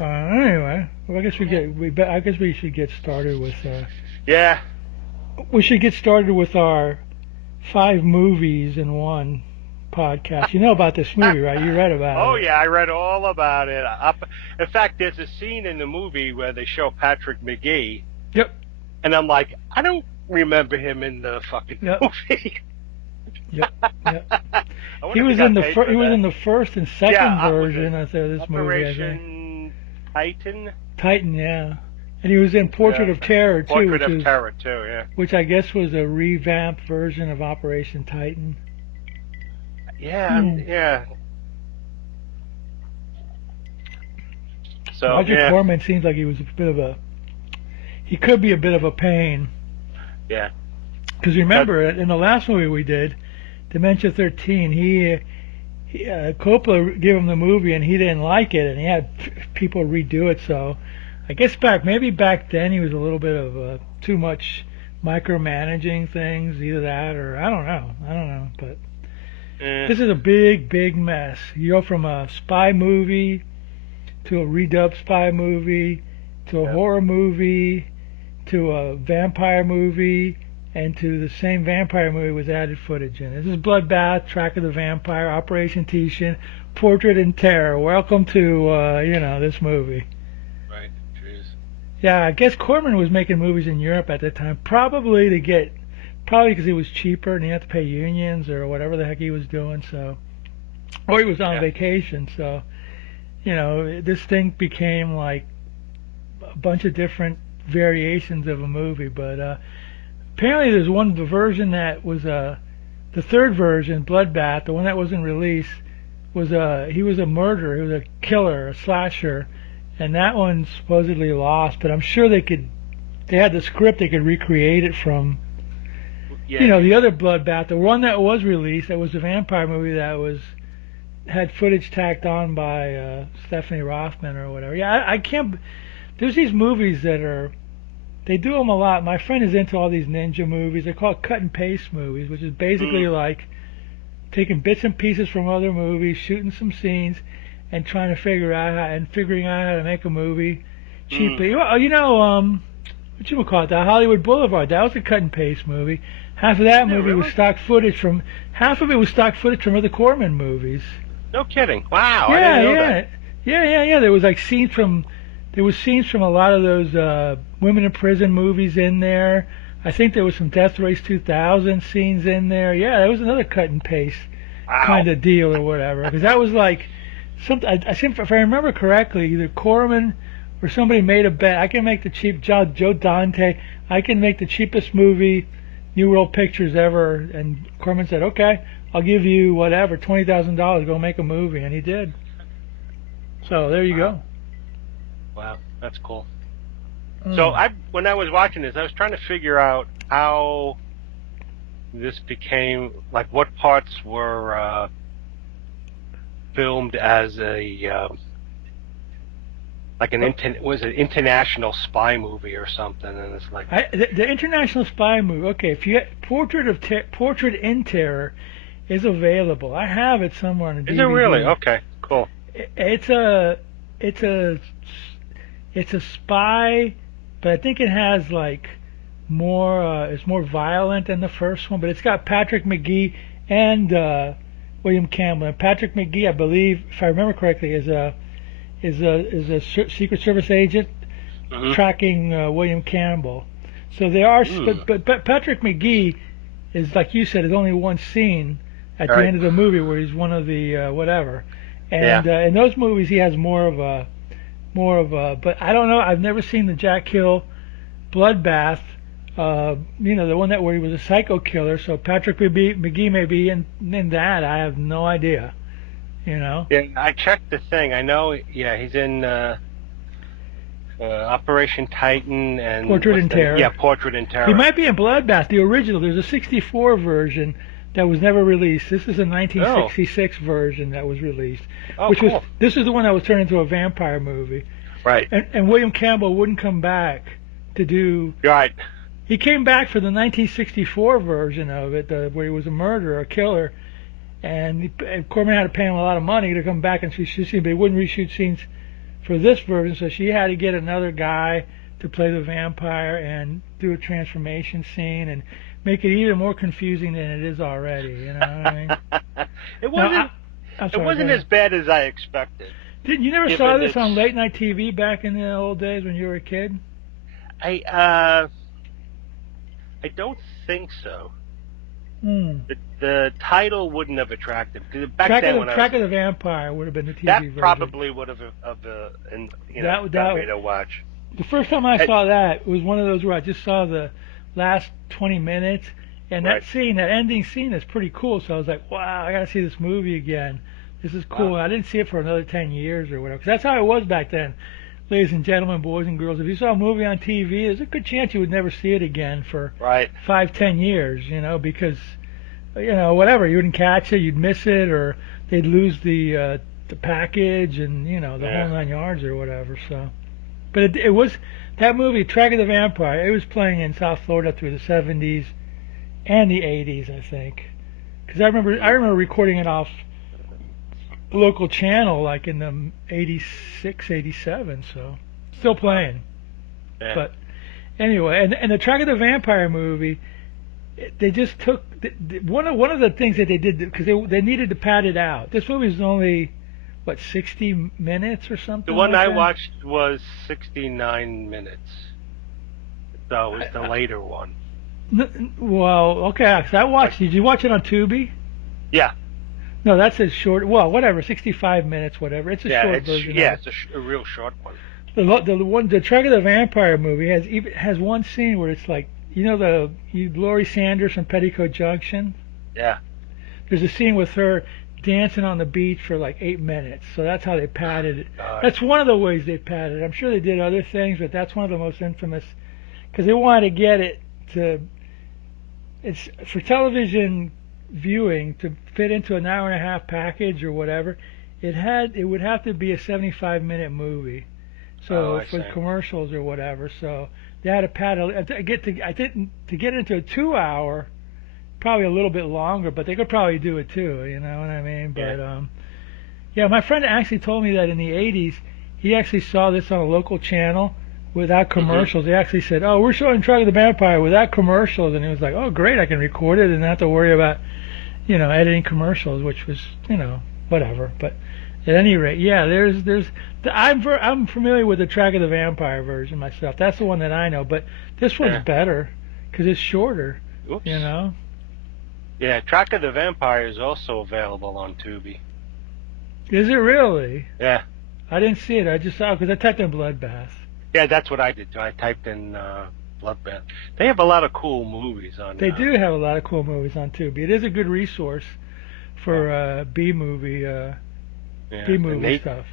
Anyway, well, I guess I guess we should get started with. Yeah. We should get started with our 5 movies in one podcast. You know about this movie, right? You read about it. Oh yeah, I read all about it. In fact, there's a scene in the movie where they show Patrick McGee. Yep. And I'm like, I don't remember him in the fucking movie. Yep. He was in the first and second version of this movie. Operation Titan. Titan, yeah. And he was in Portrait of Terror too. Portrait of Terror too, yeah. Which I guess was a revamped version of Operation Titan. Yeah, yeah. So Roger Corman seems like he was he could be a bit of a pain. Yeah. Because remember, in the last movie we did, Dementia 13, Coppola gave him the movie and he didn't like it, and he had people redo it. So I guess maybe back then he was a little bit of too much micromanaging things, either that or I don't know. But this is a big mess. You go from a spy movie to a redubbed spy movie to a horror movie to a vampire movie, and to the same vampire movie with added footage in it. This is Bloodbath, Track of the Vampire, Operation Tishin, Portrait in Terror. Welcome to this movie. Right. Jeez. Yeah, I guess Corman was making movies in Europe at the time, probably because it was cheaper and he had to pay unions or whatever the heck he was doing. So, or he was on vacation. So, this thing became like a bunch of different variations of a movie, but apparently there's the version that was the third version, Bloodbath, the one that wasn't released, was he was a murderer, he was a killer, a slasher, and that one supposedly lost, but I'm sure they had the script, they could recreate it from the other Bloodbath, the one that was released, that was a vampire movie that had footage tacked on by Stephanie Rothman or whatever. Yeah, I can't. There's these movies they do them a lot. My friend is into all these ninja movies. They're called cut and paste movies, which is basically like taking bits and pieces from other movies, shooting some scenes, and trying to figuring out how to make a movie cheaply. Well, whatchamacallit, the Hollywood Boulevard, that was a cut and paste movie. Half of that movie was stock footage from other Corman movies. No kidding. Wow. Yeah, I didn't know that. Yeah. There was like scenes from a lot of those women in prison movies in there. I think there was some Death Race 2000 scenes in there. Yeah, that was another cut and paste kind of deal or whatever. Because that was like I think if I remember correctly, either Corman or somebody made a bet. I can make the Joe Dante. I can make the cheapest movie New World Pictures ever. And Corman said, "Okay, I'll give you whatever, $20,000. Go make a movie," and he did. So there you go. Wow, that's cool. So when I was watching this, I was trying to figure out how this became, like what parts were filmed as was an international spy movie or something, and it's like the international spy movie. Okay, if you Portrait in Terror is available. I have it somewhere on a DVD. Is it really? Okay, cool. It's a spy, but I think it has like more. It's more violent than the first one, but it's got Patrick McGee and William Campbell. And Patrick McGee, I believe, if I remember correctly, is a Secret Service agent tracking William Campbell. So they are, but Patrick McGee is, like you said, is only one scene at the end of the movie where he's one of the whatever. And in those movies, he has more of a. But I don't know. I've never seen the Jack Hill Bloodbath. The one where he was a psycho killer. So Patrick McGee may be in that. I have no idea. Yeah, I checked the thing. I know. Yeah, he's in Operation Titan and Portrait in Terror. Yeah, Portrait in Terror. He might be in Bloodbath, the original. There's a '64 version that was never released. This is a 1966 version that was released. Oh, cool. This is the one that was turned into a vampire movie. Right. And William Campbell wouldn't come back to do. Right. He came back for the 1964 version of it, where he was a murderer, a killer, and Corman had to pay him a lot of money to come back and shoot scenes, but he wouldn't reshoot scenes for this version, so she had to get another guy to play the vampire and do a transformation scene and make it even more confusing than it is already. You know what I mean? It wasn't. It wasn't as bad as I expected. You never saw this on late night TV back in the old days when you were a kid? I don't think so. The title wouldn't have attracted. Back Track of the Vampire would have been the TV version. That probably would have got me to watch. The first time I saw that was one of those where I just saw the last 20 minutes, and that scene, that ending scene, is pretty cool. So I was like, wow, I got to see this movie again. This is cool. Wow. And I didn't see it for another 10 years or whatever. 'Cause that's how it was back then, ladies and gentlemen, boys and girls. If you saw a movie on TV, there's a good chance you would never see it again for 5-10 years, because, whatever, you wouldn't catch it, you'd miss it, or they'd lose the package and, the whole 9 yards or whatever. So, but it was, that movie, Track of the Vampire, it was playing in South Florida through the 70s and the 80s, I think. Because I remember recording it off local channel like in the 86, 87, so still playing. Yeah. But anyway, and the Track of the Vampire movie, they just took one of the things that they did, because they needed to pad it out. This movie is only 60 minutes or something. The one I watched was 69 minutes. So it was the later one. Well, okay, so I watched. Did you watch it on Tubi? Yeah. No, that's a short. Well, whatever, 65 minutes, whatever. It's a short version. Yeah, it's a real short one. The Track of the Vampire movie has one scene where it's like, Laurie Sanders from Petticoat Junction. Yeah. There's a scene with her dancing on the beach for like 8 minutes. So that's how they padded it. That's one of the ways they padded it. I'm sure they did other things, but that's one of the most infamous, because they wanted to get it to. It's for television viewing to fit into an hour and a half package or whatever. It would have to be a 75-minute movie. So for commercials or whatever. So they had to pad to get into a 2-hour, probably a little bit longer, but they could probably do it too. You know what I mean? But my friend actually told me that in the 80s he actually saw this on a local channel without commercials. They actually said, "Oh, we're showing Track of the Vampire without commercials," and he was like, "Oh, great! I can record it and not have to worry about, editing commercials," which was, whatever. But at any rate, I'm familiar with the Track of the Vampire version myself. That's the one that I know. But this one's better because it's shorter. Oops. Yeah, Track of the Vampire is also available on Tubi. Is it really? Yeah. I didn't see it. I just saw it because I typed in Bloodbath. Yeah, that's what I did too. I typed in Bloodbath. They have a lot of cool movies on. They do have a lot of cool movies on Tubi. It is a good resource for B-movie stuff.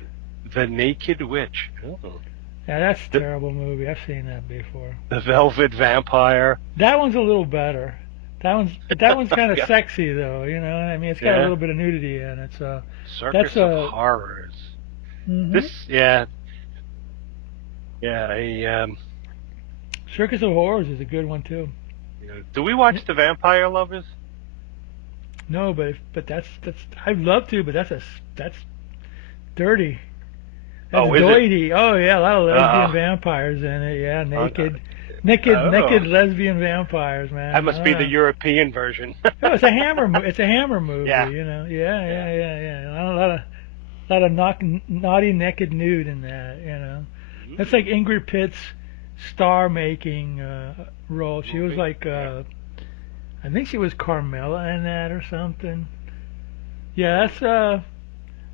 The Naked Witch. Oh. Yeah, that's a terrible movie. I've seen that before. The Velvet Vampire. That one's a little better. That one's kind of sexy though. I mean, it's got a little bit of nudity in it. So Circus of Horrors. This, Circus of Horrors is a good one too. Do we watch The Vampire Lovers? No, but that's I'd love to, but that's dirty. That's doity. Oh yeah, a lot of lesbian vampires in it. Yeah, naked lesbian vampires, man. That must be the European version. No, it's a Hammer movie. Yeah. Yeah. A lot of naughty naked nude in that. That's like Ingrid Pitt's star-making role. She was like, I think she was Carmela in that or something. Yeah, that's.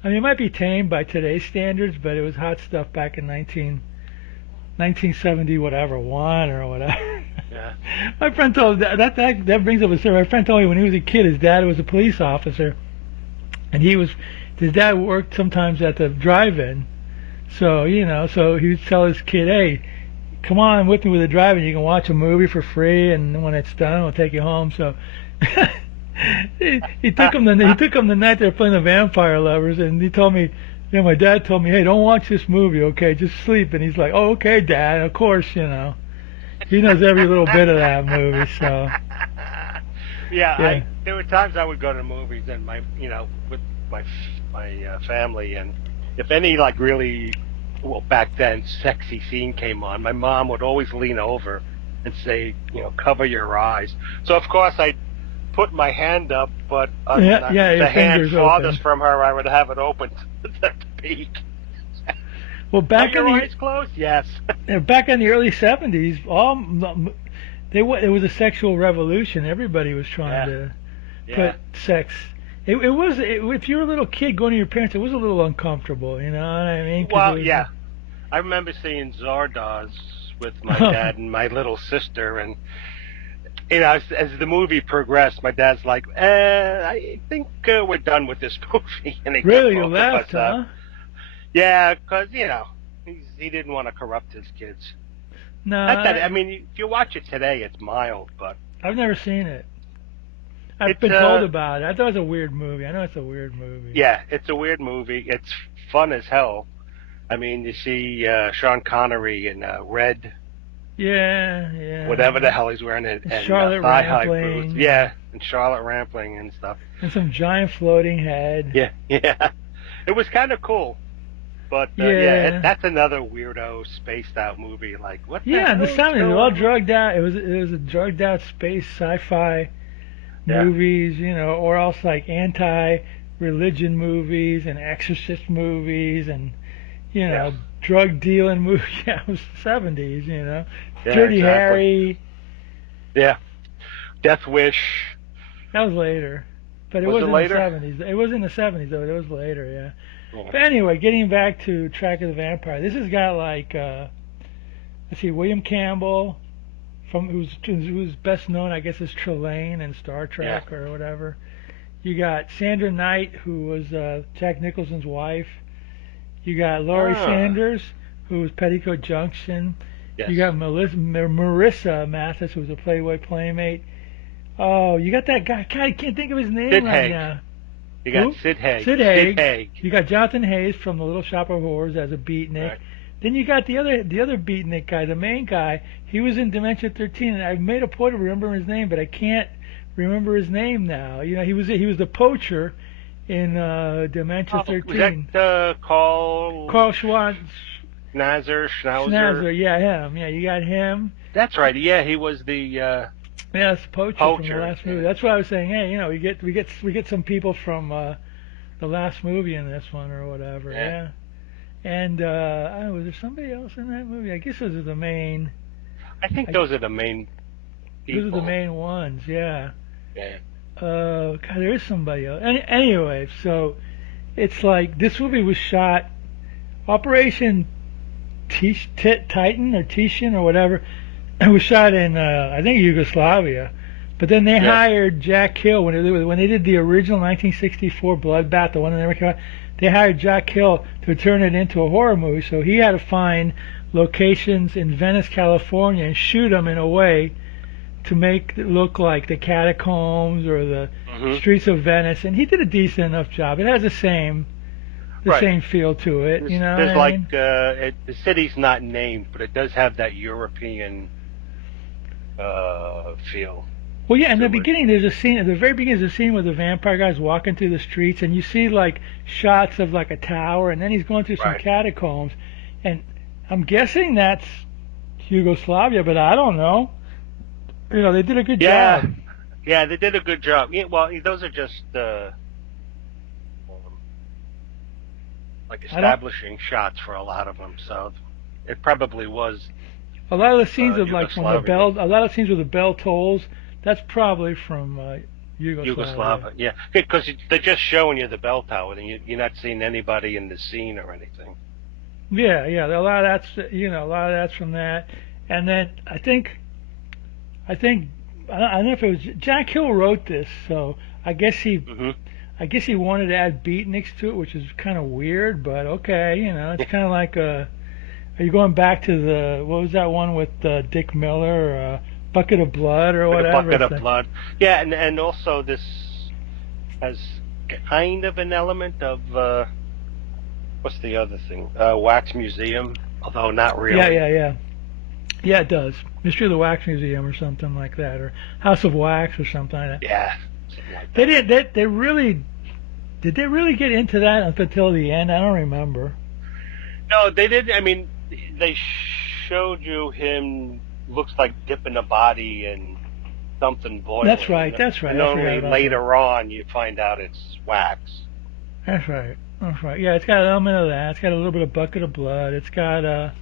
I mean, it might be tame by today's standards, but it was hot stuff back in 1970 whatever, one or whatever. Yeah. My friend told that brings up a story. My friend told me when he was a kid, his dad was a police officer, and his dad worked sometimes at the drive-in. So so he would tell his kid, "Hey, come on with me with the drive-in. You can watch a movie for free, and when it's done, we'll take you home." So. He took him the night they were playing the Vampire Lovers, and he told me, my dad told me, "Hey, don't watch this movie, okay? Just sleep." And he's like, "Oh, okay, Dad." Of course, he knows every little bit of that movie. So. Yeah. There were times I would go to movies and with my family, and if any really well, back then, sexy scene came on, my mom would always lean over and say, cover your eyes. So of course I'd put my hand up, but on the hand farthest from her, I would have it open to peek. Well, back in the eyes closed, yes. Back in the early '70s, it was a sexual revolution. Everybody was trying to put sex. It was if you were a little kid going to your parents, it was a little uncomfortable. You know what I mean? Well, yeah. I remember seeing Zardoz with my dad and my little sister, and as the movie progressed, my dad's like, I think we're done with this movie. And he really, you left, huh? Yeah, because he didn't want to corrupt his kids. No, I mean, if you watch it today, it's mild, but I've never seen it. I've been told about it. I thought it was a weird movie. I know it's a weird movie. Yeah, it's a weird movie. It's fun as hell. I mean, you see Sean Connery in Red. Yeah. Whatever the hell he's wearing, and Charlotte Rampling. Boots. Yeah, and Charlotte Rampling and stuff. And some giant floating head. Yeah. It was kind of cool. But that's another weirdo spaced out movie. Like what? Yeah, in the '70s, they were all drugged out. It was a drugged out space sci-fi movies, or else like anti-religion movies and exorcist movies and drug dealing movies. Yeah, it was the '70s. Dirty Harry. Yeah, Death Wish. That was later, but it was in later? The '70s. It was in the '70s though. It was later. Yeah. But anyway, getting back to Track of the Vampire, this has got like, let's see, William Campbell, who's best known, I guess, as Trelane in Star Trek or whatever. You got Sandra Knight, who was Jack Nicholson's wife. You got Laurie Sanders, who was Petticoat Junction. Yes. You got Marissa Mathes, who was a Playboy playmate. Oh, you got that guy. God, I can't think of his name Sid right Haig. now. You got Sid Haig. Sid Haig. You got Jonathan Hayes from The Little Shop of Horrors as a beatnik. Right. Then you got the other beatnik guy, the main guy. He was in Dementia 13, and I've made a point of remembering his name, but I can't remember his name now. He was the poacher in Dementia 13. Was that Carl Schnauzer? Schnauzer, yeah, him. Yeah, you got him. That's right. Yeah, he was the. Yeah, it's poacher from the last movie. That's why I was saying, hey, we get some people from the last movie in this one or whatever. Yeah. And was there somebody else in that movie? I guess those are the main. I think those are the main people. Those are the main ones. Yeah. Yeah. God, there is somebody else. Anyway, so it's like this movie was shot, Operation Titan or Titan or whatever. It was shot in, I think, Yugoslavia, but then they hired Jack Hill when they did the original 1964 Bloodbath, the one that never came out. They hired Jack Hill to turn it into a horror movie, so he had to find locations in Venice, California, and shoot them in a way to make it look like the catacombs or the streets of Venice, and he did a decent enough job. It has the same feel to it, There's like the city's not named, but it does have that European feel. Well, yeah, in the beginning, there's a scene, at the very beginning, there's a scene where the vampire guy's walking through the streets, and you see, like, shots of, like, a tower, and then he's going through some catacombs, and I'm guessing that's Yugoslavia, but I don't know. They did a good job. Yeah, they did a good job. Yeah, well, those are just, like, establishing shots for a lot of them, so it probably was. A lot of the scenes of like when a lot of scenes where the bell tolls, that's probably from Yugoslavia. Yeah, because they're just showing you the bell tower, and you're not seeing anybody in the scene or anything. Yeah, a lot of that's from that, and then I think I don't know if it was Jack Hill wrote this, so I guess he wanted to add beatniks to it, which is kind of weird, but okay, it's kind of like a. Are you going back to what was that one with Dick Miller, Bucket of Blood or whatever? Bucket of Blood. Yeah, and also this has kind of an element of, what's the other thing? Wax Museum, although not really. Yeah. Yeah, it does. Mystery of the Wax Museum or something like that, or House of Wax or something like that. Yeah. Like that. Did they really get into that up until the end? I don't remember. No, they didn't. I mean, they showed you him looks like dipping a body in something boiling. That's right. That's right. And only later on you find out it's wax. That's right. That's right. Yeah, it's got an element of that. It's got a little bit of bucket of blood. It's got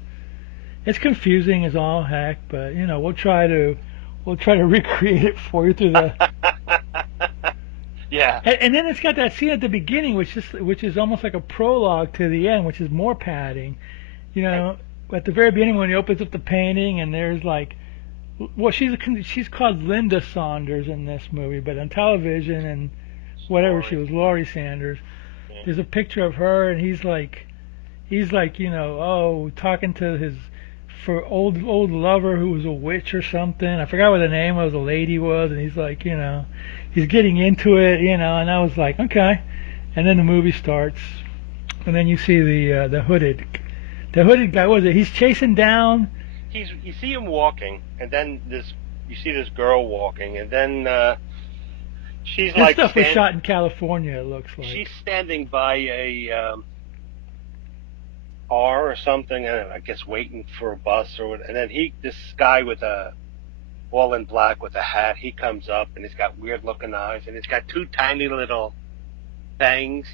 it's confusing as all heck, but you know, we'll try to recreate it for you through the. Yeah. And then it's got that scene at the beginning, which is almost like a prologue to the end, which is more padding. You know, at the very beginning when he opens up the painting, and there's like, well, she's called Linda Saunders in this movie, but on television and whatever she was, Laurie Sanders. Yeah. There's a picture of her, and he's like, you know, talking to his old lover who was a witch or something. I forgot what the name of the lady was, and he's like, you know. He's getting into it, you know, and I was like, okay. And then the movie starts, and then you see the hooded guy. What is it? He's chasing down. You see him walking, and then you see this girl walking, and then she's this like. Stuff was shot in California. It looks like she's standing by a car or something, and I guess waiting for a bus or what. And then this guy with all in black with a hat, he comes up, and he's got weird looking eyes, and he's got two tiny little fangs.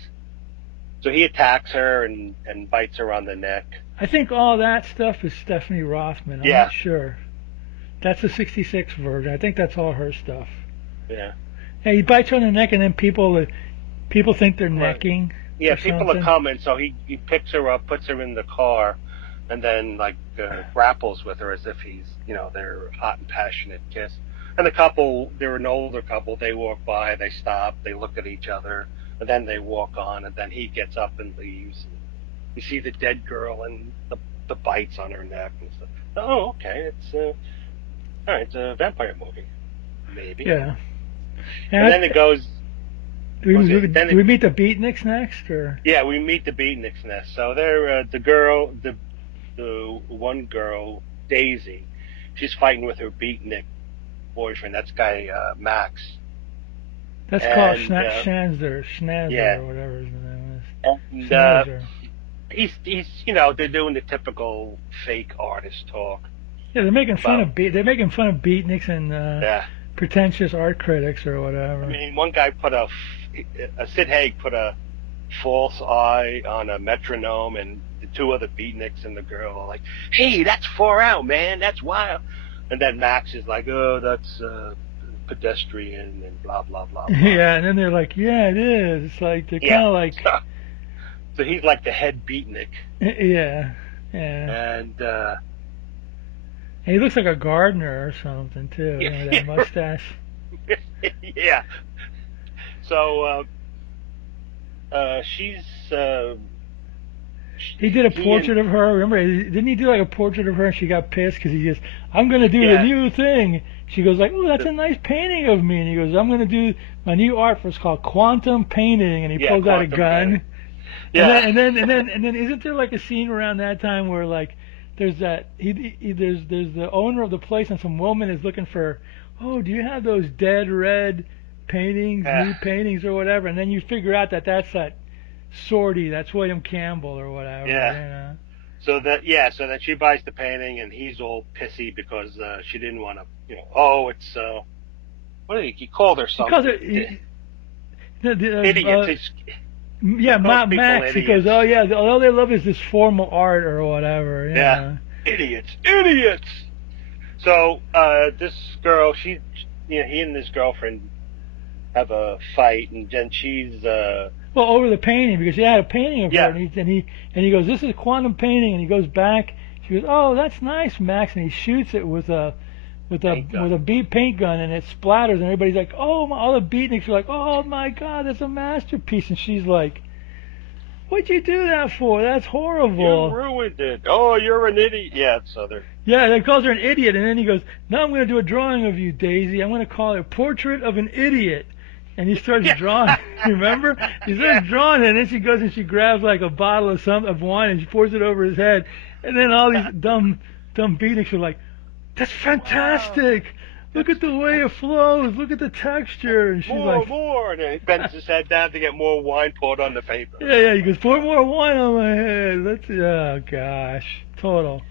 So he attacks her and bites her on the neck. I think all that stuff is Stephanie Rothman. I'm not sure. That's the '66 version. I think that's all her stuff. Yeah. Yeah, he bites her on the neck, and then people think they're necking. Yeah, people are coming, so he picks her up, puts her in the car, and then like grapples with her as if he's, you know, their hot and passionate kiss. And the couple, they're an older couple, they walk by, they stop, they look at each other, and then they walk on, and then he gets up and leaves. You see the dead girl and the bites on her neck and stuff. Oh, okay, all right, it's a vampire movie, maybe. Yeah. And then it goes. Do we meet the beatniks next, or? Yeah, we meet the beatniks next. So they're the one girl, Daisy, she's fighting with her beatnik boyfriend. That's guy Max. That's called Schnazzer, or whatever his name is. And he's you know, they're doing the typical fake artist talk. Yeah, they're making fun of beatniks and pretentious art critics or whatever. I mean, one guy Sid Haig put a false eye on a metronome, and the two other beatniks and the girl are like, "Hey, that's 4 out, man. That's wild." And then Max is like, "Oh, that's pedestrian," and blah blah blah. Blah. Yeah, and then they're like, "Yeah, it is." It's like they're kind of like. So he's like the head beatnik. Yeah. And he looks like a gardener or something too. You know, that mustache. Yeah. So she's. He did a portrait of her. Remember, didn't he do like a portrait of her? And she got pissed because he goes, "I'm going to do the new thing." She goes like, "Oh, that's a nice painting of me." And he goes, "I'm going to do my new art for it's called quantum painting." And he pulls out a gun. Painting. Yeah. And then isn't there like a scene around that time where like there's that there's the owner of the place and some woman is looking for, "Oh, do you have those dead red paintings, new paintings or whatever?" And then you figure out that that's that Sortie, that's William Campbell or whatever. Yeah. You know? So then she buys the painting, and he's all pissy because she didn't want to, you know. Oh, it's what did he called her something? He calls her idiots. Max. He goes, "Oh yeah, all they love is this formal art or whatever." Yeah. Idiots. So this girl, he and his girlfriend have a fight, and then she's over the painting, because he had a painting of her, and he goes, "This is quantum painting," and he goes back. She goes, "Oh, that's nice, Max," and he shoots it with a paint gun, and it splatters, and everybody's like, "Oh my!" All the beatniks are like, "Oh my God, that's a masterpiece," and she's like, "What'd you do that for? That's horrible. You ruined it. Oh, you're an idiot." Yeah, so they're. Yeah, they calls her an idiot, and then he goes, "Now I'm going to do a drawing of you, Daisy. I'm going to call it a portrait of an idiot." And he starts drawing. Remember? He starts drawing it, and then she goes and she grabs like a bottle of wine and she pours it over his head. And then all these dumb beatniks are like, "That's fantastic! Look at the way it flows. Look at the texture. And she's like, more. And then he bends his head down to get more wine poured on the paper. yeah. He goes, pour more wine on my head. Oh gosh, total.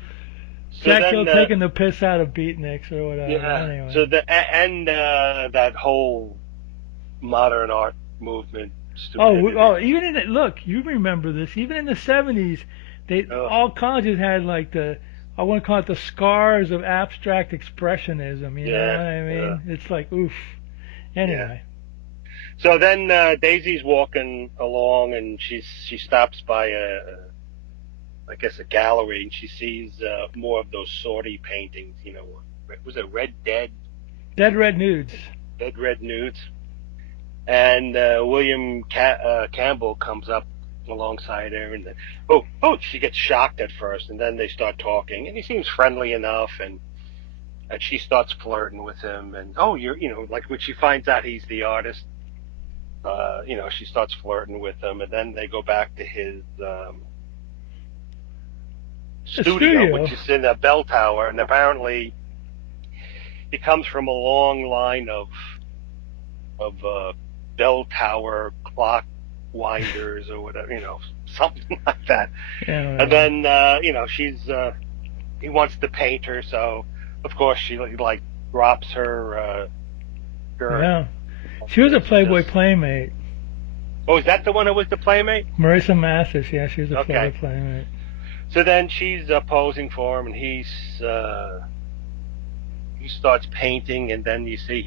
So Jack then, Hill taking the piss out of beatniks or whatever. Yeah. Anyway. So that whole modern art movement. Even in look, you remember this. Even in the '70s, all colleges had like I want to call it the scars of abstract expressionism. You know what I mean? Yeah. It's like oof. Anyway. Yeah. So then Daisy's walking along, and she stops by I guess a gallery, and she sees more of those sortie paintings. You know, was it Dead Red Nudes? Dead Red Nudes. And William Campbell comes up alongside her, and she gets shocked at first, and then they start talking, and he seems friendly enough, and she starts flirting with him, and like when she finds out he's the artist, she starts flirting with him, and then they go back to his studio, which is in a bell tower, and apparently he comes from a long line of bell tower clock winders or whatever, something like that. Yeah, and then he wants to paint her, so of course she like drops her skirt. Yeah, she was a Playboy playmate. Oh, is that the one that was the playmate? Marissa Mathes, yeah, she was a Playboy playmate. So then she's posing for him, and he starts painting, and then you see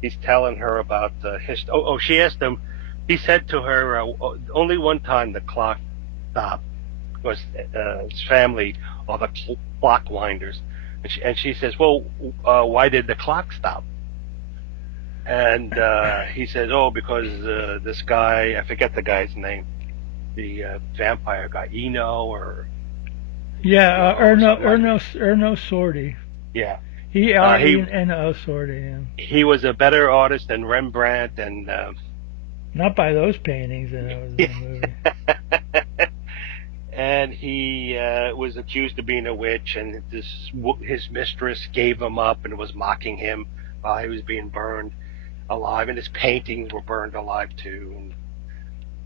he's telling her about the history. She asked him. He said to her, only one time the clock stopped, because his family are the clock winders. And she says, well, why did the clock stop? And he says, because this guy, I forget the guy's name, the vampire guy, Erno Sordi. Yeah. N-O Sordi, yeah. He was a better artist than Rembrandt, and not by those paintings that was in the movie. And he was accused of being a witch, and his mistress gave him up and was mocking him while he was being burned alive, and his paintings were burned alive too. And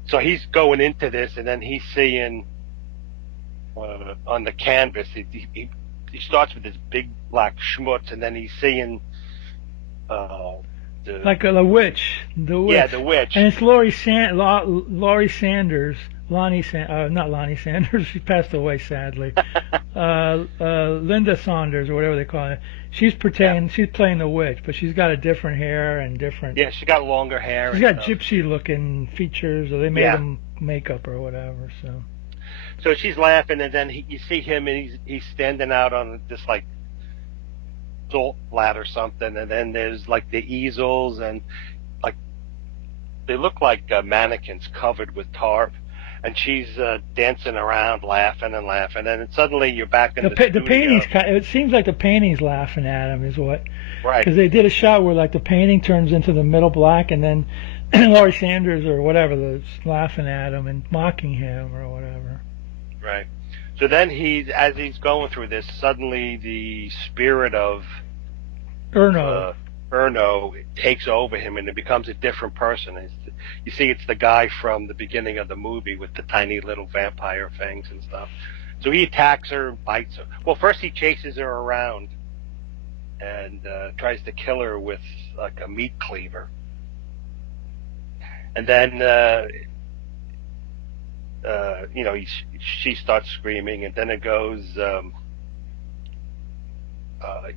so he's going into this, and then he's seeing on the canvas, he starts with this big black schmutz, and then he's seeing like a witch. The witch. Yeah, the witch. And it's Laurie Sanders. Not Lonnie Sanders. She passed away sadly. Linda Saunders, or whatever they call it. She's pretending. Yeah. She's playing the witch, but she's got a different hair and different. Yeah, she got longer hair. She's got gypsy-looking features, or they made them makeup or whatever. So she's laughing, and then you see him, and he's standing out on this like salt flat or something, and then there's like the easels, and like they look like mannequins covered with tarp, and she's dancing around, laughing, and then suddenly you're back in the studio. The painting's it seems like the painting's laughing at him, is what? Right. Because they did a shot where like the painting turns into the middle black, and then Laurie Sanders or whatever is laughing at him and mocking him or whatever. Right. So then as he's going through this, suddenly the spirit of Erno takes over him, and it becomes a different person. You see, it's the guy from the beginning of the movie with the tiny little vampire fangs and stuff. So he attacks her, bites her. Well, first he chases her around and tries to kill her with like a meat cleaver. And then she starts screaming, and then it goes,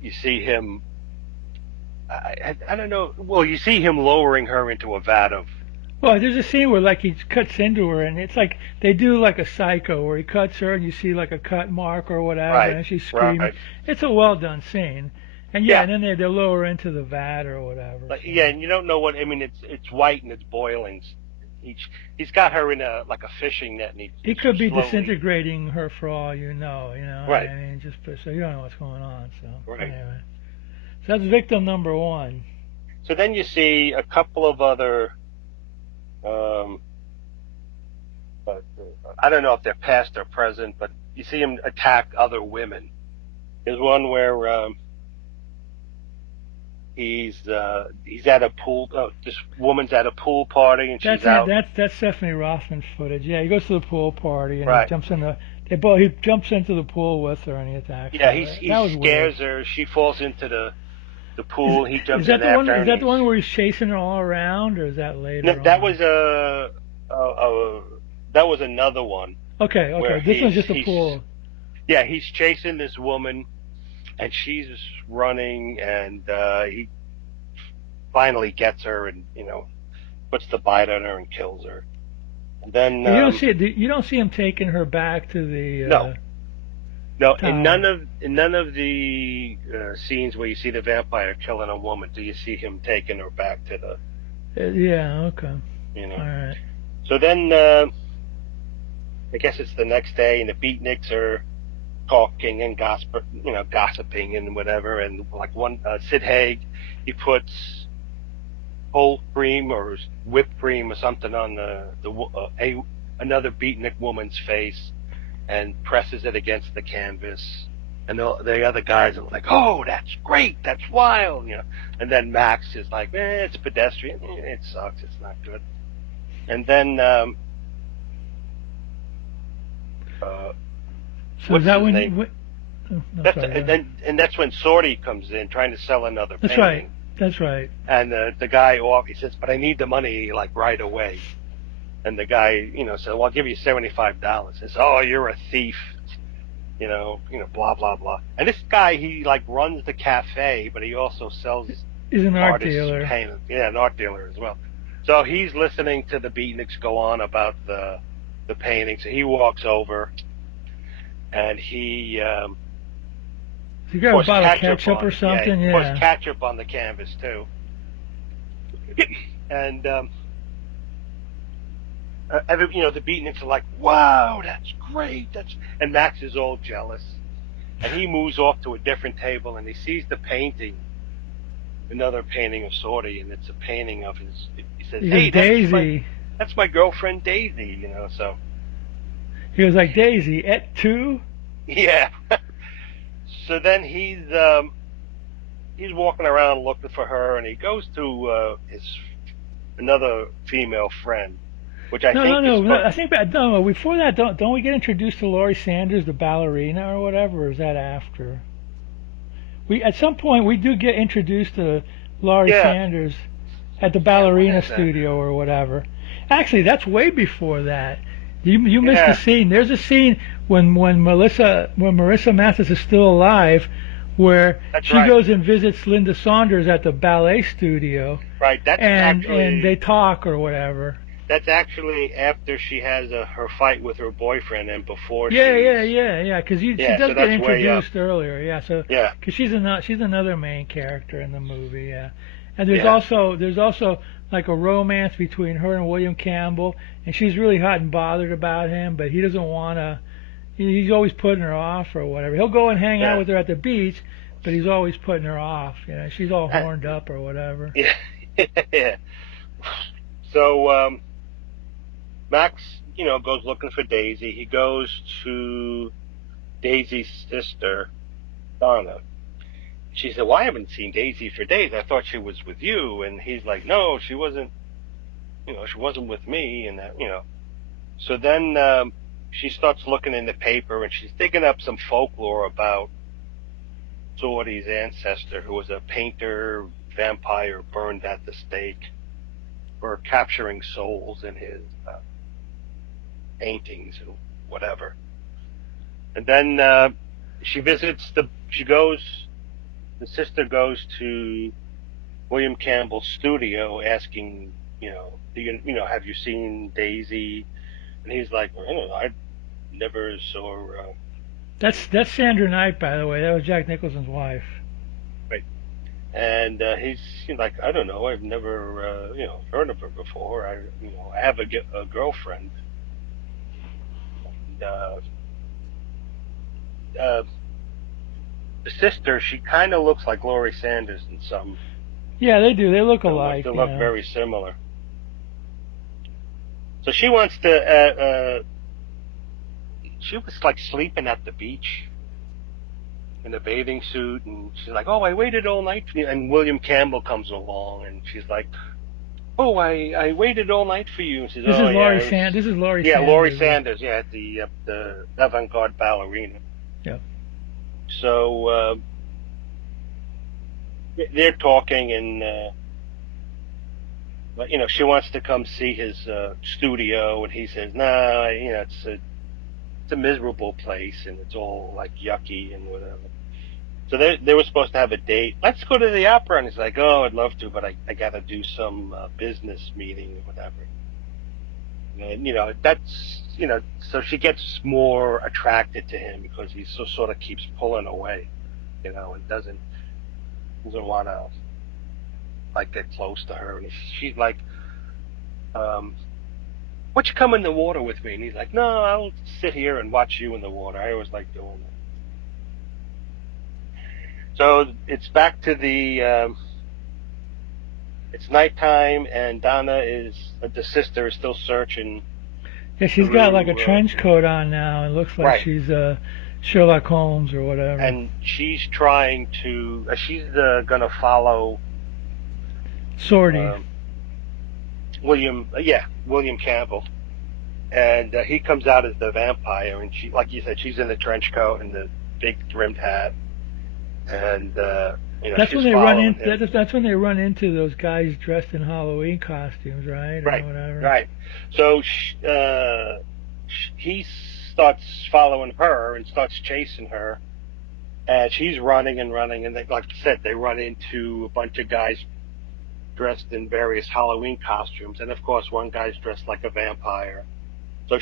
you see him, I don't know, well, you see him lowering her into a vat of... Well, there's a scene where like he cuts into her, and it's like they do like a Psycho, where he cuts her and you see like a cut mark or whatever, and she's screaming. Right. It's a well done scene. And and then they lower her into the vat or whatever. Yeah, and you don't know what, I mean, it's white and it's boiling. He's got her in a fishing net, and he could be disintegrating her for all you know. Right. I mean, so you don't know what's going on. So right. Anyway, so that's victim number one. So then you see a couple of other, I don't know if they're past or present, but you see him attack other women. There's one where he's at a pool. This woman's at a pool party, and she's out. That's definitely Rothman footage. Yeah, he goes to the pool party and Right. he jumps he jumps into the pool with her and he attacks Yeah, her. he scares her. She falls into the pool. He jumps in after her. Is that the one where he's chasing her all around, or is that later? No, that was that was another one. Okay. This one's just a pool. Yeah, he's chasing this woman, and she's running, and he finally gets her, and puts the bite on her and kills her. And then you don't see it. You don't see him taking her back to the. No. In none of the scenes where you see the vampire killing a woman do you see him taking her back to the. Yeah. Okay. All right. So then, I guess it's the next day, and the beatniks are talking and gossiping and whatever. And like Sid Haig, he puts whole cream or whipped cream or something on another beatnik woman's face and presses it against the canvas. And the other guys are like, "Oh, that's great, that's wild," And then Max is like, "It's pedestrian. It sucks. It's not good." And then, so is that when that's when Sorty comes in trying to sell another painting. That's right. And the guy he says, "But I need the money like right away." And the guy, said, "Well, I'll give you $75." He says, "Oh, you're a thief." Blah blah blah. And this guy, he like runs the cafe, but he also sells. He's an art dealer. Yeah, an art dealer as well. So he's listening to the beatniks go on about the painting. So he walks over, and he you got a bottle of ketchup or something. Yeah, he pours ketchup on the canvas too. And the beatniks are like, "Wow, that's great." And Max is all jealous, and he moves off to a different table, and he sees the painting, another painting of Sorty, and it's a painting of his. He says, "Hey, Daisy. That's my girlfriend Daisy," So he was like, "Daisy, et tu?" Yeah. So then he's walking around looking for her, and he goes to another female friend, which I think. No. Before that, don't we get introduced to Laurie Saunders, the ballerina, or whatever? Or is that after? At some point we do get introduced to Laurie Saunders at the ballerina studio or whatever. Actually, that's way before that. You missed the scene. There's a scene when Marissa Mathes is still alive, where she goes and visits Linda Saunders at the ballet studio. Right. And they talk or whatever. That's actually after she has her fight with her boyfriend and before. Yeah. Because she does get introduced earlier. Yeah. So yeah. Because she's another main character in the movie. Yeah. And there's also like a romance between her and William Campbell, and she's really hot and bothered about him, but he doesn't want to. He's always putting her off or whatever. He'll go and hang out with her at the beach, but he's always putting her off. She's all horned up or whatever. Yeah. So Max, goes looking for Daisy. He goes to Daisy's sister, Donna. She said, "Well, I haven't seen Daisy for days. I thought she was with you." And he's like, "No, she wasn't. She wasn't with me." And So then she starts looking in the paper, and she's digging up some folklore about Sorty's ancestor, who was a painter vampire burned at the stake for capturing souls in his paintings and whatever. And then the sister goes to William Campbell's studio asking, have you seen Daisy? And he's like, "I don't know, I never saw her." That's Sandra Knight, by the way. That was Jack Nicholson's wife. Right. And he's like, "I don't know, I've never heard of her before. I have a girlfriend." And, the sister, she kind of looks like Laurie Saunders in some. Yeah, they do. They look alike. They look very similar. So she wants to. She was like sleeping at the beach, in a bathing suit, and she's like, "Oh, I waited all night for you." And William Campbell comes along, and she's like, "Oh, I waited all night for you." And she says, This "Oh, is yeah, Laurie Sanders. This is Laurie Sanders. Laurie Sanders, yeah, the avant-garde ballerina." Yep. So they're talking, and she wants to come see his studio, and he says, "No, it's a miserable place, and it's all like yucky and whatever." So they were supposed to have a date. Let's go to the opera, and he's like, "Oh, I'd love to, but I got to do some business meeting or whatever." And that's so she gets more attracted to him because he sort of keeps pulling away, and doesn't want to like get close to her. And she's like, "Why you come in the water with me?" And he's like, "No, I'll sit here and watch you in the water. I always like doing that." So it's back to it's nighttime, and Donna the sister is still searching. Yeah, she's got like a trench coat on now. It looks like she's Sherlock Holmes or whatever. And she's trying to, she's gonna follow Sortie. William Campbell. And he comes out as the vampire, and she, like you said, she's in the trench coat and the big brimmed hat. And that's when they run into. That's when they run into those guys dressed in Halloween costumes, right? Right. Or whatever. Right. So he starts following her and starts chasing her, and she's running and running. And like I said, they run into a bunch of guys dressed in various Halloween costumes, and of course, one guy's dressed like a vampire. So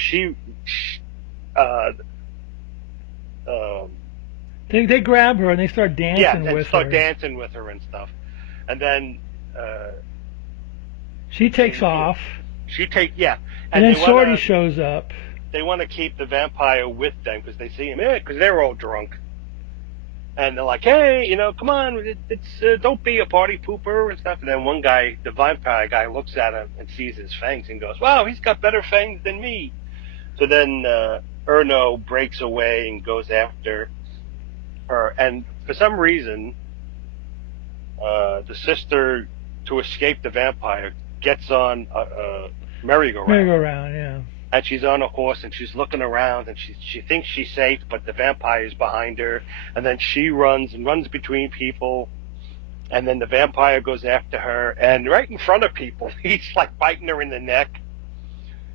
They grab her and they start dancing with her. Yeah, start dancing with her and stuff. And then she takes off. And then Sortie shows up. They want to keep the vampire with them because they see him, because they're all drunk. And they're like, "Hey, come on, it's don't be a party pooper and stuff." And then one guy, the vampire guy, looks at him and sees his fangs and goes, "Wow, he's got better fangs than me." So then Erno breaks away and goes after her, and for some reason, the sister, to escape the vampire, gets on a merry-go-round. Merry-go-round, yeah. And she's on a horse, and she's looking around, and she thinks she's safe, but the vampire is behind her. And then she runs between people, and then the vampire goes after her, and right in front of people, he's like biting her in the neck.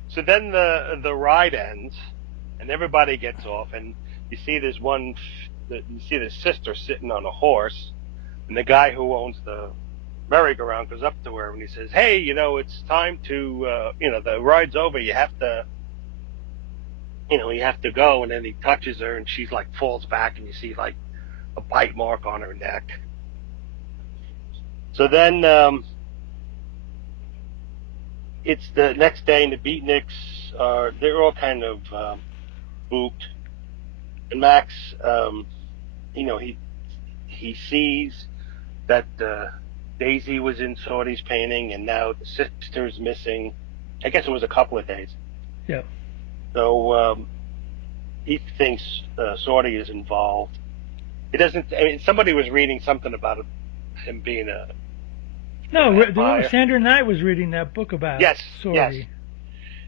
So then the ride ends, and everybody gets off, and you see the sister sitting on a horse, and the guy who owns the merry-go-round goes up to her and he says, "Hey, it's time to, the ride's over. You have to go." And then he touches her, and she's like falls back, and you see like a bite mark on her neck. So then it's the next day, and the beatniks they're all kind of spooked. And Max, he sees that Daisy was in Sortie's painting, and now the sister's missing. I guess it was a couple of days. Yeah. So he thinks Sortie is involved. He doesn't. I mean, somebody was reading something about him being a. No, Sandra Knight was reading that book about Sortie. Yes.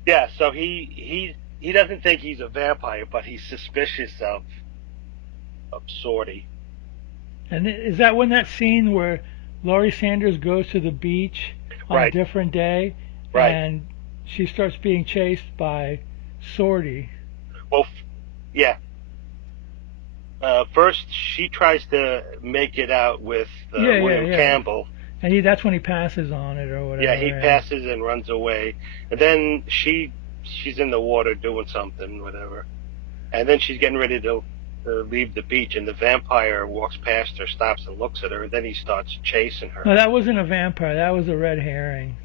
Yeah. So he doesn't think he's a vampire, but he's suspicious of Sortie. And is that when that scene where Laurie Sanders goes to the beach on a different day, and she starts being chased by Sortie? Well, yeah. First, she tries to make it out with William Campbell. And that's when he passes on it or whatever. Yeah, he passes and runs away. And then she's in the water doing something, whatever. And then she's getting ready to leave the beach, and the vampire walks past her, stops and looks at her, and then he starts chasing her. No, that wasn't a vampire. That was a red herring.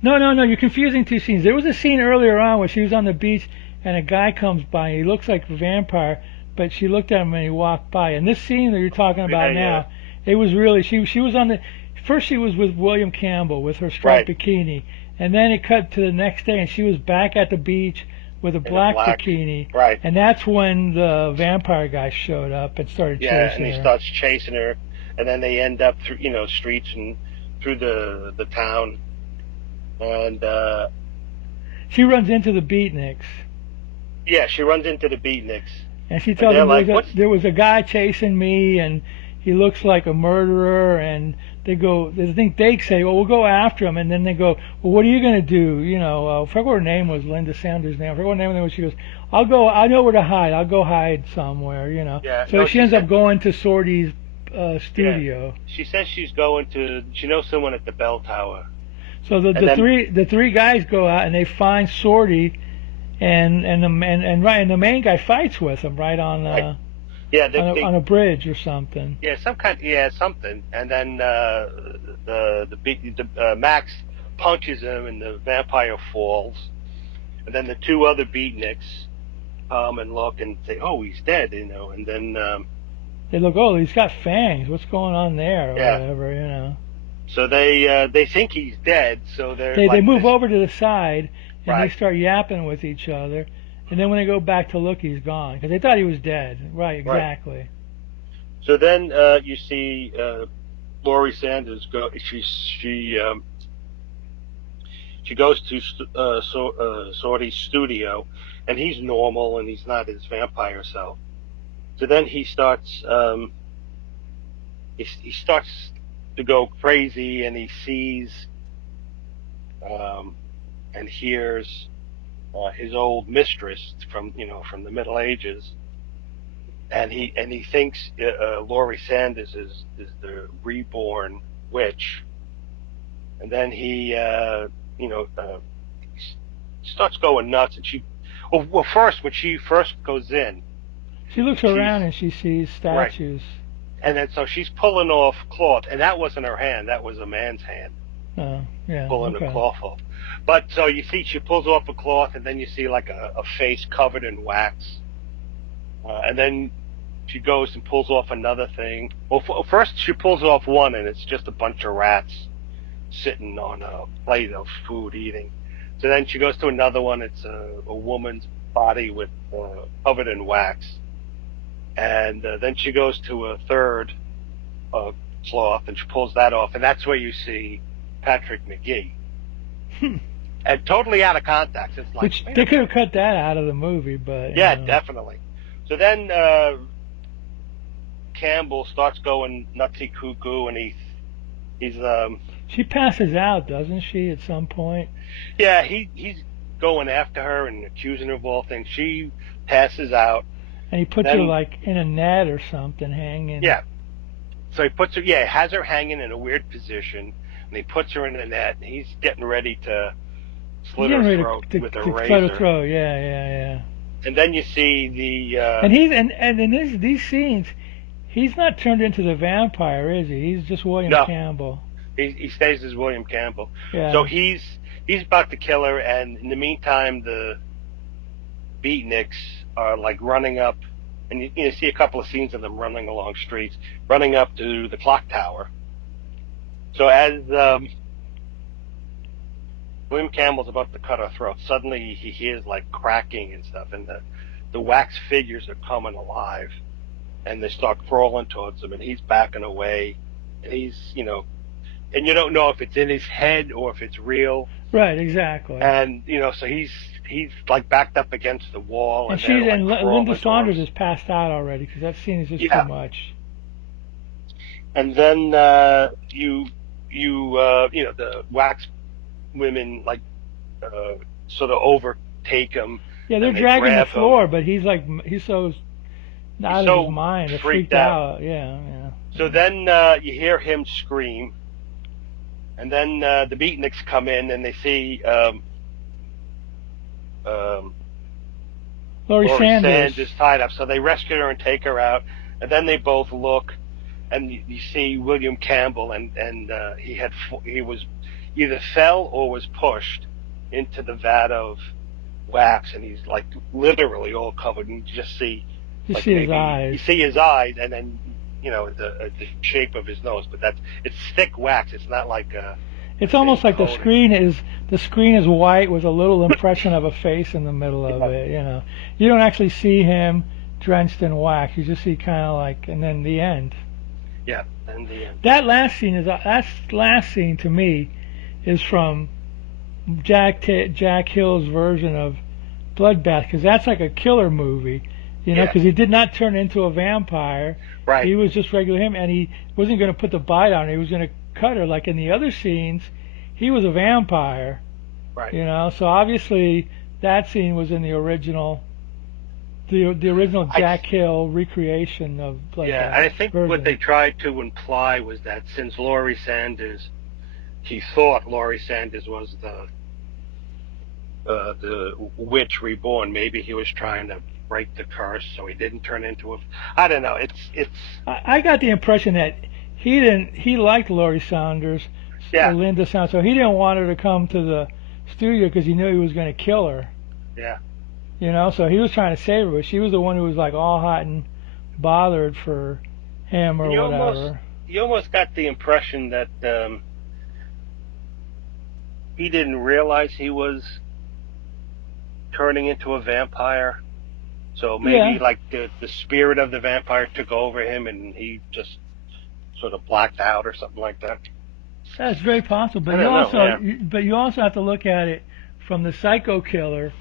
No, you're confusing two scenes. There was a scene earlier on where she was on the beach, and a guy comes by. He looks like a vampire, but she looked at him and he walked by. And this scene that you're talking about now, it was really, she was on the, first she was with William Campbell with her striped bikini, and then it cut to the next day, and she was back at the beach with a In a black black- bikini. Right. And that's when the vampire guy showed up and started Yeah, chasing and he her. starts chasing her, and then they end up through streets and through the town, and She runs into the beatniks. yeah, she runs into the beatniks. And she tells they're him like, there was a guy chasing me, and he looks like a murderer. And they think they say, well, we'll go after him. And then they go, well, what are you going to do? You know, I forget what her name was, Linda Saunders' name. I forget what her name was. She goes, I know where to hide. I'll go hide somewhere, you know. Yeah, So no, she ends up going to Sordy's studio. Yeah. She says she knows someone at the bell tower. So the three guys go out and they find Sordy, and the main guy fights with him right on on a bridge or something. Yeah, something. And then Max punches him, and the vampire falls. And then the two other beatniks come and look and say, "Oh, he's dead," you know. And then they look, "Oh, he's got fangs. What's going on there?" Or whatever, you know. So they think he's dead. So they move over to the side and Right. they start yapping with each other. And then when they go back to look, he's gone because they thought he was dead. Right, exactly. Right. So then you see Laurie Sanders go. She goes to Sordy's studio, and he's normal and he's not his vampire self. So then he starts he starts to go crazy, and he sees and hears his old mistress from the Middle Ages, and he thinks Laurie Sanders is the reborn witch, and then he starts going nuts, and first when she first goes in, she looks around and she sees statues, and then so she's pulling off cloth, and that wasn't her hand, that was a man's hand. Oh, yeah. Pulling the cloth off. But so you see she pulls off a cloth, and then you see like a face covered in wax. And then she goes and pulls off another thing. Well, first she pulls off one, and it's just a bunch of rats sitting on a plate of food eating. So then she goes to another one. It's a woman's body with covered in wax. And then she goes to a third cloth, and she pulls that off. And that's where you see Patrick McGee. And totally out of context. It's like, which they could have cut that out of the movie, but yeah, definitely. So then Campbell starts going nutsy cuckoo, and he's she passes out, doesn't she, at some point? Yeah, he's going after her and accusing her of all things. She passes out, and he puts her like in a net or something, hanging. Yeah. So he puts her, has her hanging in a weird position, and he puts her in a net, and he's getting ready to slit her throat with a razor. Slit her throat, yeah. And then you see the and he's and in these scenes, he's not turned into the vampire, is he? He's just William Campbell. He stays as William Campbell. Yeah. So he's about to kill her, and in the meantime, the beatniks are like running up, and you see a couple of scenes of them running along streets, running up to the clock tower. So as William Campbell's about to cut her throat, suddenly he hears like cracking and stuff, and the wax figures are coming alive, and they start crawling towards him, and he's backing away, and he's, and you don't know if it's in his head or if it's real. Right, exactly. And so he's like backed up against the wall, and Linda Saunders is passed out already because that scene is just too much. And then the wax women like sort of overtake him. Yeah, they're dragging the floor, but he's so out of his mind, freaked out. Yeah. So then you hear him scream, and then the beatniks come in, and they see Laurie Sanders is tied up. So they rescue her and take her out, and then they both look, and you see William Campbell, and he was either fell or was pushed into the vat of wax, and he's like literally all covered, and you just see his eyes. You see his eyes, and then the shape of his nose, but it's thick wax. It's not like It's almost like encoded. the screen is white with a little impression of a face in the middle of it. You don't actually see him drenched in wax. You just see kind of like, and then the end. Yeah, and the end. That last scene to me is from Jack Hill's version of Bloodbath, because that's like a killer movie, because he did not turn into a vampire. Right. He was just regular him, and he wasn't going to put the bite on her. He was going to cut her. Like in the other scenes, he was a vampire. Right. So obviously that scene was in the original. The original Jack Hill recreation of Bloodbath. Yeah, and I think version. what they tried to imply was that since Laurie Sanders, he thought Laurie Sanders was the witch reborn. Maybe he was trying to break the curse, so he didn't turn into a. I don't know. It's. I got the impression that he liked Laurie Saunders, Linda Saunders, so he didn't want her to come to the studio because he knew he was going to kill her. Yeah. So he was trying to save her, but she was the one who was like all hot and bothered for him or whatever. You almost got the impression that he didn't realize he was turning into a vampire. So maybe like the spirit of the vampire took over him and he just sort of blacked out or something like that. That's very possible. But you also have to look at it from the Psycho Killer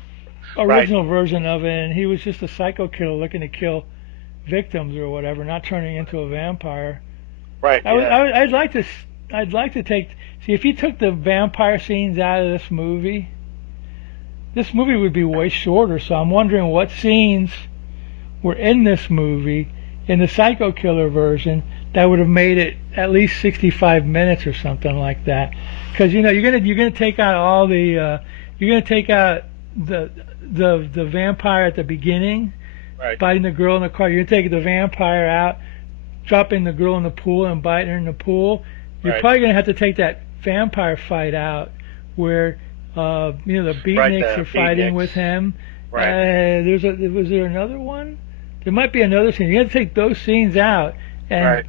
original version of it, and he was just a psycho killer looking to kill victims or whatever, not turning into a vampire. Right. I'd like to take. See, if you took the vampire scenes out of this movie would be way shorter. So I'm wondering what scenes were in this movie in the Psycho Killer version that would have made it at least 65 minutes or something like that. Because you're gonna take out all the you're gonna take out the vampire at the beginning, biting the girl in the car. You're gonna take the vampire out, dropping the girl in the pool and biting her in the pool. You're probably gonna have to take that vampire fight out where the beatniks are fighting with him. Right. Was there another one? There might be another scene. You have to take those scenes out and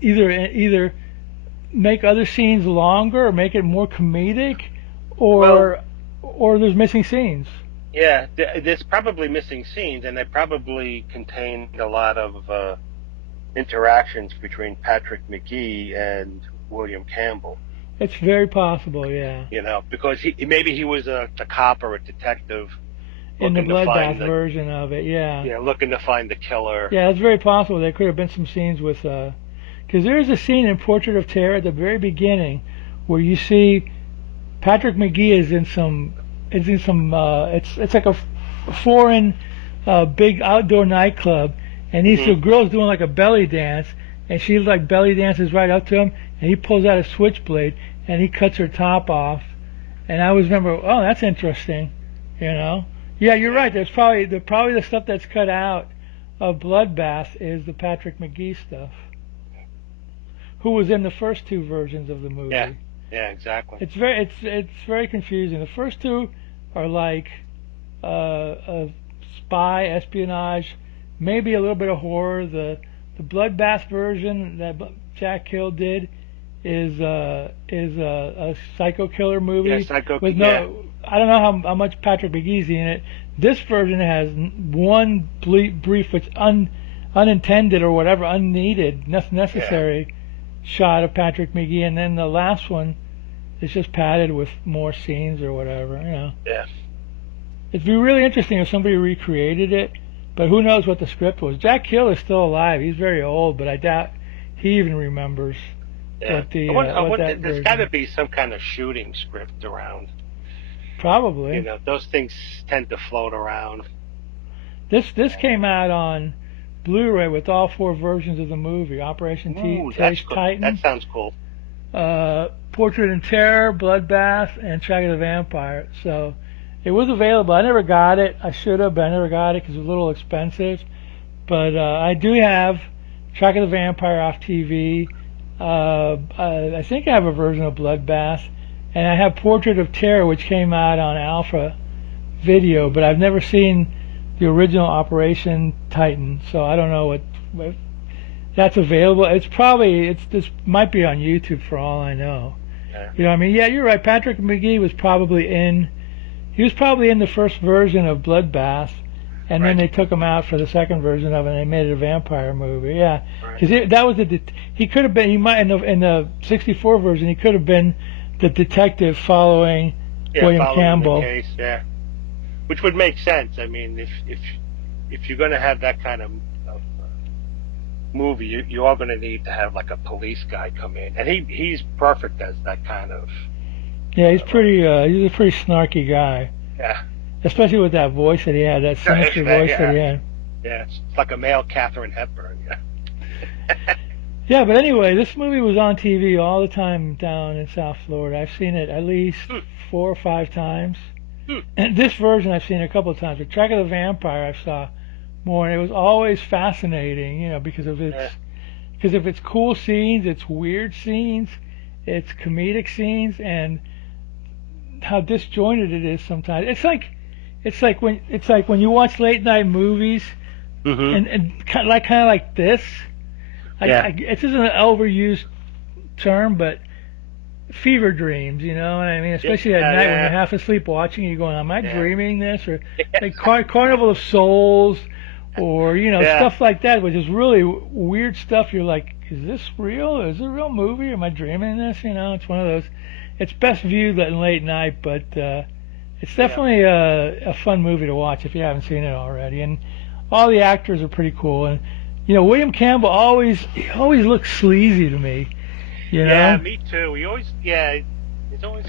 either make other scenes longer or make it more comedic, or there's missing scenes. Yeah, there's probably missing scenes, and they probably contained a lot of interactions between Patrick McGee and William Campbell. It's very possible, yeah. Because maybe he was a cop or a detective. In the Bloodbath version of it, yeah. Yeah, looking to find the killer. Yeah, it's very possible. There could have been some scenes with... Because there is a scene in Portrait of Terror at the very beginning where you see Patrick McGee is in some... It's like a foreign big outdoor nightclub, and these two girls doing like a belly dance, and she like belly dances right up to him, and he pulls out a switchblade and he cuts her top off, and I always remember, oh, that's interesting, Yeah, you're right. There's probably the stuff that's cut out of Bloodbath is the Patrick McGee stuff, who was in the first two versions of the movie. Yeah, exactly. It's very confusing. The first two are like a spy, espionage, maybe a little bit of horror. The Bloodbath version that Jack Hill did is a psycho killer movie. Yeah, psycho. I don't know how much Patrick McGee's in it. This version has one brief, which unintended or whatever, unneeded, necessary shot of Patrick McGee, and then the last one is just padded with more scenes or whatever. Yeah. It'd be really interesting if somebody recreated it, but who knows what the script was. Jack Hill is still alive. He's very old, but I doubt he even remembers what that there's got to be some kind of shooting script around. Probably. Those things tend to float around. This came out on Blu-ray with all four versions of the movie. Operation Titan. That sounds cool. Portrait in Terror, Bloodbath, and Track of the Vampire. So it was available. I never got it. I should have, but I never got it because it was a little expensive. But I do have Track of the Vampire off TV. I think I have a version of Bloodbath. And I have Portrait of Terror, which came out on Alpha Video, but I've never seen the original Operation Titan, so I don't know what that's available. This might be on YouTube for all I know. Yeah. You know what I mean? Yeah, you're right. Patrick McGee was probably in. He was probably in the first version of Bloodbath, and then they took him out for the second version of it, and they made it a vampire movie. Yeah, because that was he could have been. He might in the '64 version. He could have been the detective following William Campbell. The case, yeah, which would make sense. I mean, if you're going to have that kind of movie, you are going to need to have like a police guy come in, and he's perfect as that kind of. Yeah, he's pretty. He's a pretty snarky guy. Yeah. Especially with that voice that he had, that sinister voice that he had. Yeah, it's like a male Katharine Hepburn. Yeah. Yeah, but anyway, this movie was on TV all the time down in South Florida. I've seen it at least 4 or 5 times. And this version I've seen a couple of times. The Track of the Vampire I saw more, and it was always fascinating, you know, because of its cool scenes, its weird scenes, its comedic scenes, and how disjointed it is sometimes. It's like when you watch late night movies, and kind of like this. It isn't an overused term, but fever dreams, you know what I mean? Especially at night when you're half asleep watching, you're going, "Am I dreaming this?" Or like Carnival of Souls, or stuff like that, which is really weird stuff. You're like, "Is this real? Is it a real movie? Am I dreaming this?" You know, it's one of those. It's best viewed in late night, but it's definitely a fun movie to watch if you haven't seen it already. And all the actors are pretty cool. And William Campbell always looks sleazy to me. You know? Yeah, me too. He's always.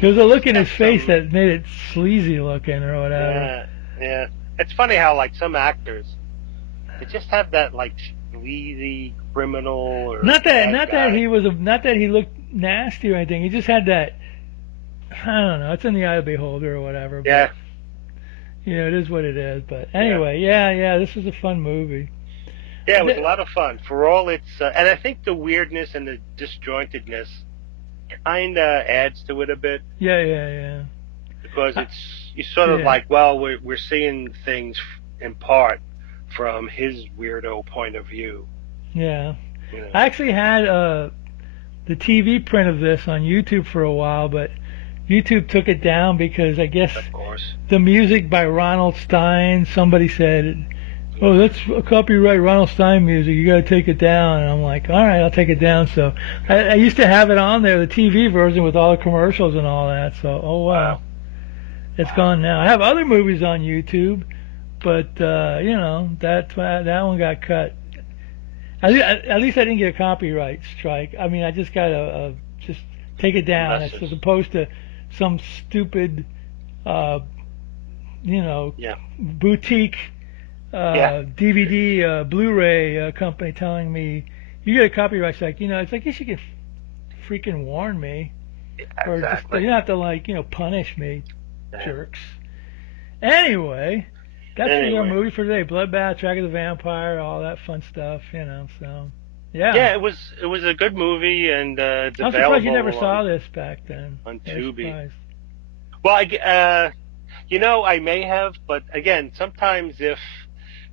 There's a look in his face that made it sleazy looking or whatever. Yeah. It's funny how like some actors, they just have that like sleazy criminal or not that he looked nasty or anything. He just had that. I don't know. It's in the eye of the beholder or whatever. Yeah. But, it is what it is. But anyway, yeah. This was a fun movie. Yeah, it was a lot of fun for all its, and I think the weirdness and the disjointedness kind of adds to it a bit. Yeah. Because you're sort of like, well, we're seeing things in part from his weirdo point of view. Yeah. I actually had the TV print of this on YouTube for a while, but YouTube took it down because I guess the music by Ronald Stein, somebody said, "Oh, that's a copyright Ronald Stein music. You got to take it down." And I'm like, "All right, I'll take it down." So I used to have it on there, the TV version with all the commercials and all that. So it's gone now. I have other movies on YouTube, but that one got cut. At least I didn't get a copyright strike. I mean, I just got to just take it down as opposed to some stupid, boutique DVD, Blu-ray company telling me you get a copyright strike. It's like, you should get freaking warn me, or just you don't have to punish me, jerks. Anyway. That's our movie for today. Bloodbath, Track of the Vampire, all that fun stuff, So, yeah. Yeah, it was a good movie, and it's I'm surprised you never saw this back then. On Tubi. Well, I may have, but again, sometimes if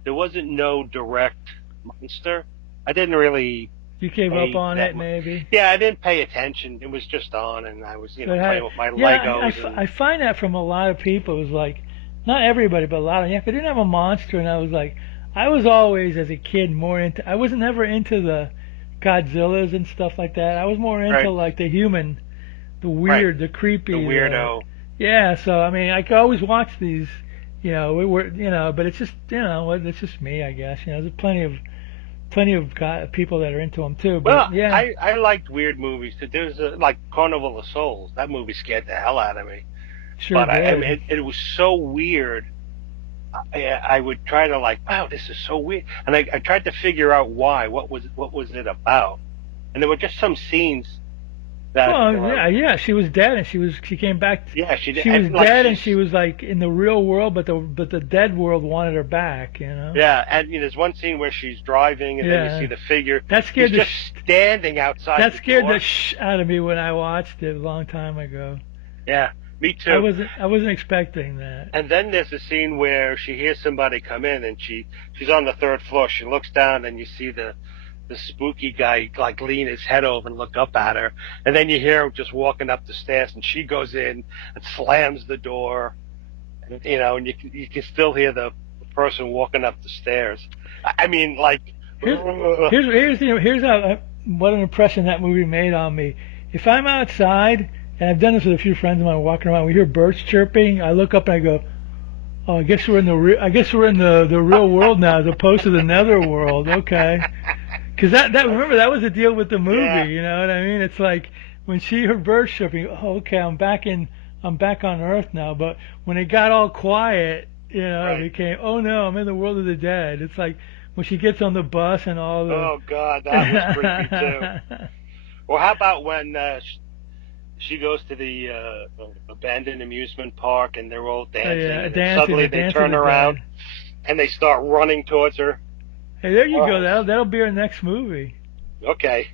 there wasn't no direct monster, I didn't really. You gave up on it, maybe. Yeah, I didn't pay attention. It was just on, and I was, playing with my Legos. I find that from a lot of people. It was like. Not everybody, but a lot of them. Yeah, if I didn't have a monster, and I was like, I was always, as a kid, more into, I wasn't ever into the Godzillas and stuff like that. I was more into, like, the human, the weird, the creepy. The weirdo. Yeah, so, I mean, I could always watch these, but it's just, it's just me, I guess. There's plenty of people that are into them, too. But, well, I liked weird movies, too. There's, like, Carnival of Souls. That movie scared the hell out of me. Sure, but it was so weird. I would try to wow, this is so weird, and I tried to figure out why. What was it about? And there were just some scenes that. Well, she was dead, and she came back. Yeah, she did. She was dead, and she was like in the real world, but the dead world wanted her back. Yeah, and there's one scene where she's driving, and then you see the figure. That scared just standing outside. That scared the out of me when I watched it a long time ago. Yeah. Me too. I wasn't expecting that. And then there's a scene where she hears somebody come in, and she's on the 3rd floor. She looks down, and you see the the spooky guy like lean his head over and look up at her, and then you hear him just walking up the stairs, and she goes in and slams the door, and and you can still hear the person walking up the stairs. I mean, like here's how what an impression that movie made on me. If I'm outside, and I've done this with a few friends of mine walking around, we hear birds chirping, I look up and I go, oh, I guess we're in the real world now as opposed to the netherworld. Okay. Because remember, that was the deal with the movie. Yeah. You know what I mean? It's like when she heard birds chirping. Oh, okay, I'm back on Earth now. But when it got all quiet, Right. it became, oh no, I'm in the world of the dead. It's like when she gets on the bus and all the. Oh God, that was creepy too. Or how about when she goes to the abandoned amusement park and they're all dancing, and then suddenly they turn around and they start running towards her. Hey, there you go. That'll be our next movie. Okay.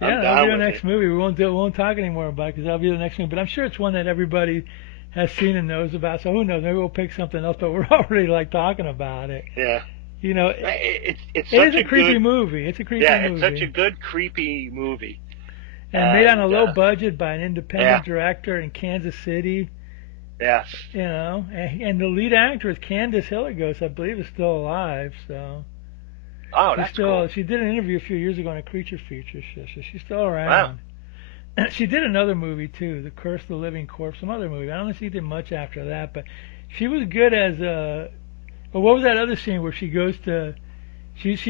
Yeah, that'll be our next movie. We won't talk anymore about it because that'll be the next movie. But I'm sure it's one that everybody has seen and knows about. So who knows? Maybe we'll pick something else. But we're already like talking about it. Yeah. It is a creepy movie. It's a creepy movie. Yeah, it's such a good creepy movie. And made on a low budget by an independent director in Kansas City. Yes. And the lead actor is Candace Hilligos, I believe, is still alive. So. Oh, that's cool. She did an interview a few years ago on a Creature Feature show, so she's still around. Wow. She did another movie too, The Curse of the Living Corpse, some other movie. I don't know if she did much after that, but she was good as a. Well, what was that other scene where she goes to? She's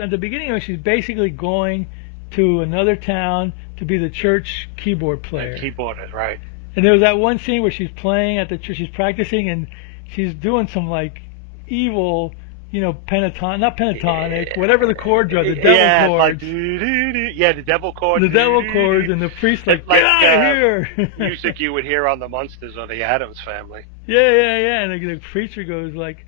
at the beginning of it. She's basically going to another town to be the church keyboard player. Keyboardist, right? And there was that one scene where she's playing at the church. She's practicing and she's doing some like evil. Not pentatonic, whatever the chords are, the devil chords. The devil chords. The devil chords, and the priest like, get out of here! Music you would hear on the Munsters or the Addams Family. Yeah. And the preacher goes like,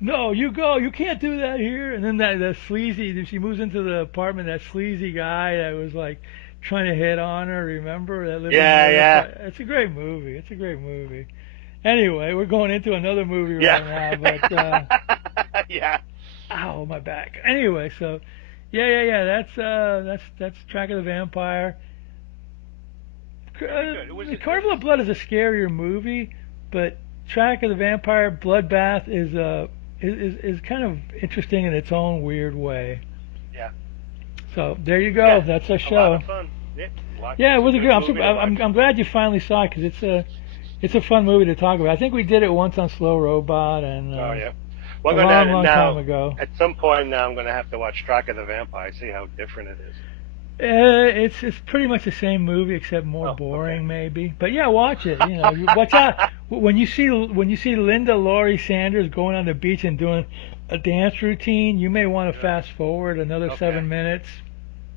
no, you go, you can't do that here. And then that sleazy, she moves into the apartment, that sleazy guy that was like trying to hit on her, remember? Yeah. It's a great movie. Anyway, we're going into another movie right now, but yeah. Ow, my back. Anyway, so that's Track of the Vampire. Carnival of Blood is a scarier movie, but Track of the Vampire Bloodbath is kind of interesting in its own weird way. Yeah. So there you go. Yeah, that's our show. A lot of fun. Yeah, it was a good. I'm glad you finally saw it because it's a fun movie to talk about. I think we did it once on Slow Robot and well, a long time ago. At some point now, I'm going to have to watch Track of the Vampire, see how different it is. It's pretty much the same movie except more boring, maybe. But yeah, watch it. Watch out when you see Linda Laurie Sanders going on the beach and doing a dance routine. You may want to fast forward another 7 minutes.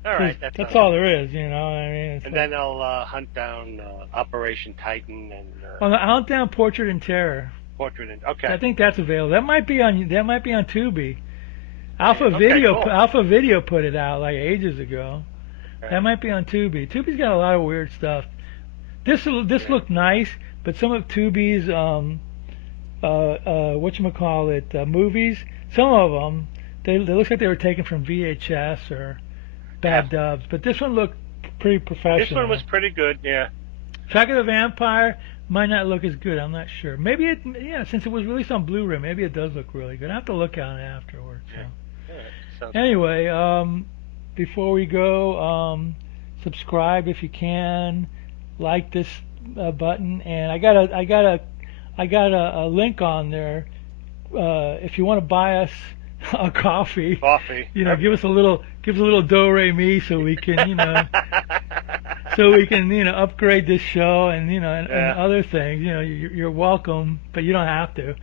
All right, that's all there is. I mean. And then I'll hunt down Operation Titan and. Hunt down Portrait in Terror. Okay. I think that's available. That might be on Tubi. Alpha Video put it out like ages ago. Right. That might be on Tubi. Tubi's got a lot of weird stuff. This looked nice, but some of Tubi's movies, some of them they look like they were taken from VHS or bad dubs. But this one looked pretty professional. This one was pretty good. Yeah. Track of the Vampire might not look as good. I'm not sure. Maybe since it was released on Blu-ray, maybe it does look really good. I have to look at it afterwards. So. Anyway, before we go, subscribe if you can, like this button, and I got a link on there. If you want to buy us a coffee, give us a little do re mi so we can upgrade this show and and other things. You're welcome, but you don't have to.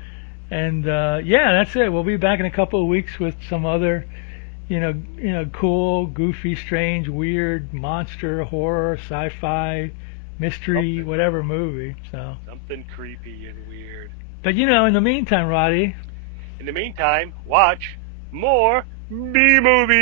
And that's it. We'll be back in a couple of weeks with some other cool, goofy, strange, weird, monster, horror, sci-fi, mystery, whatever movie. So something creepy and weird. But in the meantime, Roddy. In the meantime, watch more B-movies.